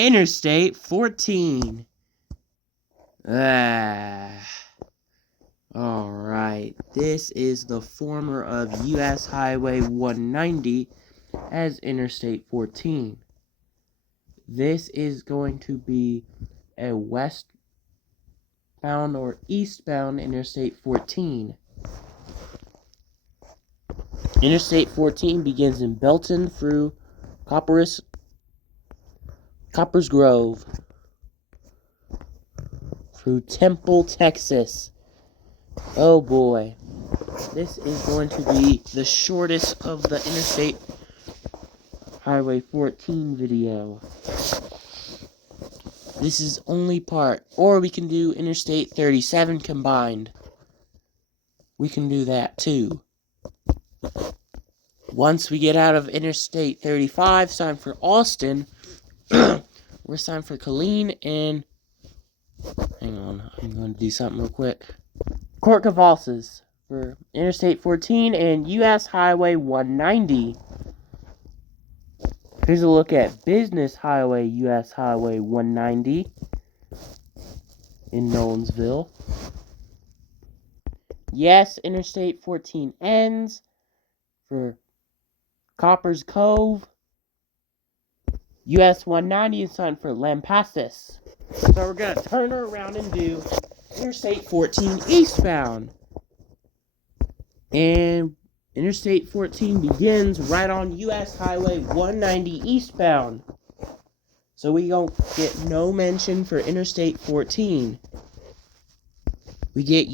Interstate 14. Alright, this is the former of US Highway 190 as Interstate 14. This is going to be a westbound or eastbound Interstate 14. Interstate 14 begins in Belton through Coppers Grove through Temple, Texas. Oh boy. This is going to be the shortest of the Interstate Highway 14 video. This is only part, or we can do Interstate 37 combined. We can do that too. Once we get out of Interstate 35, sign for Austin, we're signed for Killeen and... Hang on, I'm going to do something real quick. Corcovas for Interstate 14 and US Highway 190. Here's a look at Business Highway, US Highway 190 in Nolensville. Yes, Interstate 14 ends for Coppers Cove. US 190 is signed for Lampasas. So we're going to turn her around and do Interstate 14 eastbound. And Interstate 14 begins right on US Highway 190 eastbound. So we don't get no mention for Interstate 14. We get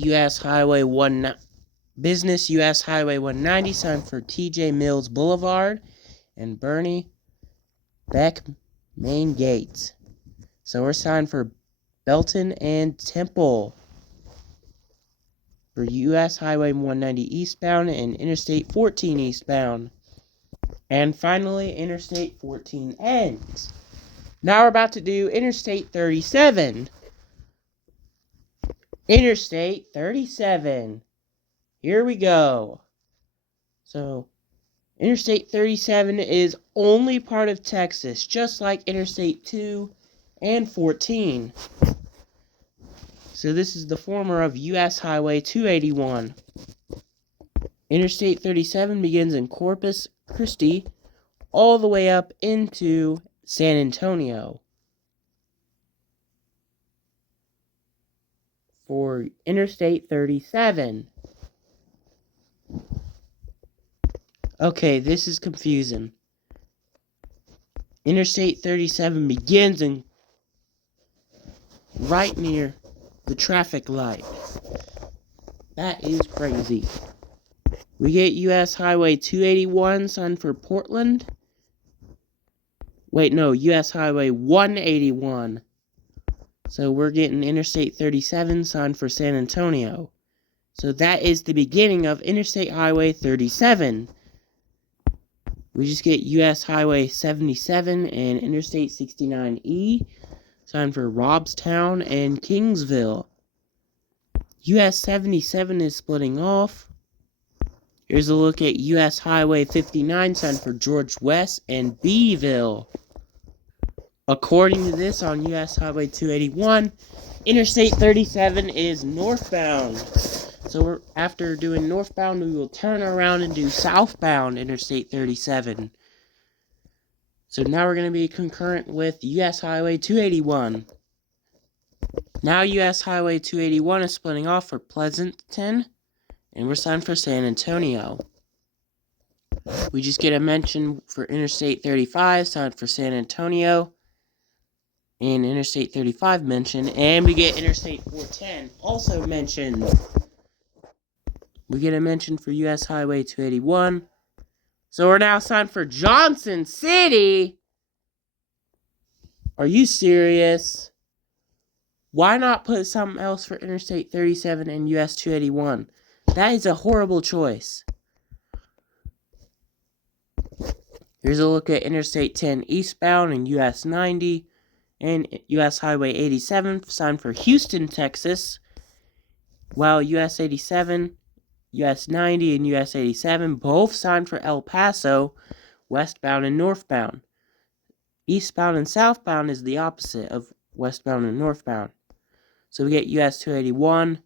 Business US Highway 190 signed for TJ Mills Boulevard and Bernie Beck Main Gates. So we're signed for Belton and Temple for US Highway 190 eastbound and Interstate 14 eastbound. And finally, Interstate 14 ends. Now we're about to do Interstate 37. Interstate 37. Here we go. So, Interstate 37 is only part of Texas, just like Interstate 2 and 14. So this is the former of US Highway 281. Interstate 37 begins in Corpus Christi all the way up into San Antonio. For Interstate 37. Okay, this is confusing. Interstate 37 begins in right near the traffic light. That is crazy. We get US Highway 281 signed for Portland. Wait, no, US Highway 181. So we're getting Interstate 37 signed for San Antonio. So that is the beginning of Interstate Highway 37. We just get US Highway 77 and Interstate 69E, signed for Robstown and Kingsville. US 77 is splitting off. Here's a look at US Highway 59, signed for George West and Beeville. According to this on US Highway 281, Interstate 37 is northbound. So after doing northbound, we will turn around and do southbound Interstate 37. So now we're going to be concurrent with US Highway 281. Now US Highway 281 is splitting off for Pleasanton, and we're signed for San Antonio. We just get a mention for Interstate 35, signed for San Antonio, and Interstate 35 mention, and we get Interstate 410 also mentioned. We get a mention for US Highway 281. So we're now signed for Johnson City. Are you serious? Why not put something else for Interstate 37 and US 281? That is a horrible choice. Here's a look at Interstate 10 eastbound and US 90 and US Highway 87 signed for Houston, Texas, while US 87, US 90, and US 87 both signed for El Paso, westbound and northbound. Eastbound and southbound is the opposite of westbound and northbound. So we get US 281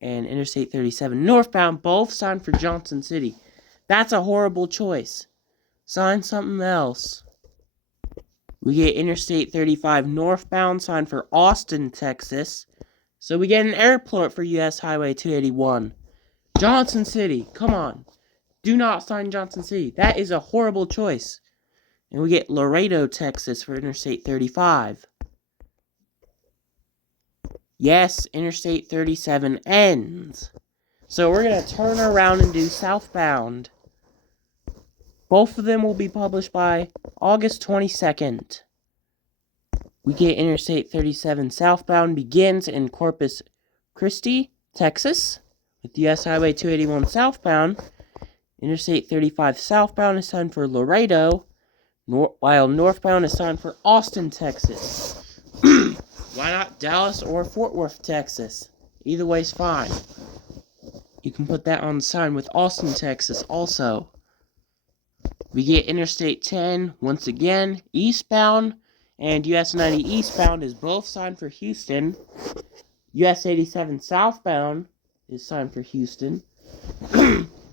and Interstate 37 northbound, both signed for Johnson City. That's a horrible choice. Sign something else. We get Interstate 35 northbound, signed for Austin, Texas. So we get an airport for US Highway 281. Johnson City, come on. Do not sign Johnson City. That is a horrible choice. And we get Laredo, Texas for Interstate 35. Yes, Interstate 37 ends. So we're going to turn around and do southbound. Both of them will be published by August 22nd. We get Interstate 37 southbound begins in Corpus Christi, Texas, with US Highway 281 southbound. Interstate 35 southbound is signed for Laredo, while northbound is signed for Austin, Texas. Why not Dallas or Fort Worth, Texas? Either way's fine. You can put that on the sign with Austin, Texas also. We get Interstate 10, once again, eastbound, and US 90 eastbound is both signed for Houston. US 87 southbound is signed for Houston.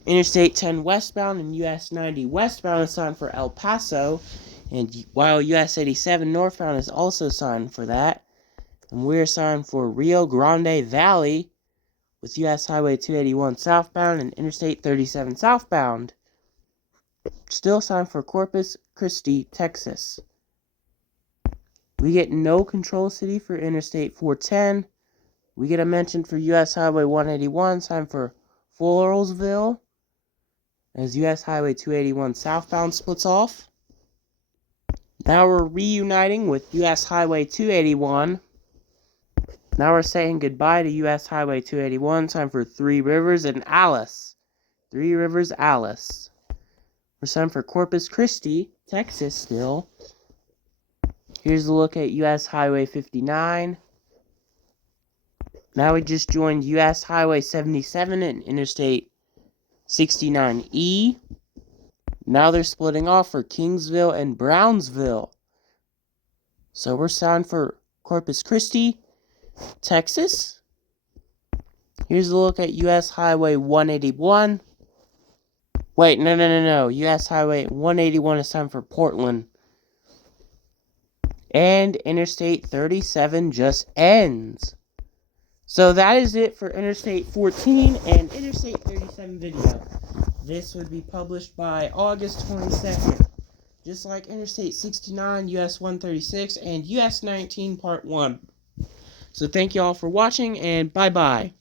Interstate 10 westbound and US 90 westbound is signed for El Paso. And while US 87 northbound is also signed for that. And we're signed for Rio Grande Valley with US Highway 281 southbound and Interstate 37 southbound. Still signed for Corpus Christi, Texas. We get no control city for Interstate 410. We get a mention for US Highway 181, signed for Floresville, as US Highway 281 southbound splits off. Now we're reuniting with US Highway 281. Now we're saying goodbye to US Highway 281, signed for Three Rivers and Alice. Three Rivers, Alice. We're signed for Corpus Christi, Texas still. Here's a look at US Highway 59. Now we just joined US Highway 77 and Interstate 69E. Now they're splitting off for Kingsville and Brownsville. So we're signed for Corpus Christi, Texas. Here's a look at US Highway 181. Wait, no. US Highway 181 is signed for Portland. And Interstate 37 just ends. So that is it for Interstate 14 and Interstate 37 video. This would be published by August 22nd. Just like Interstate 69, US 136, and US 19 Part 1. So thank you all for watching, and bye-bye.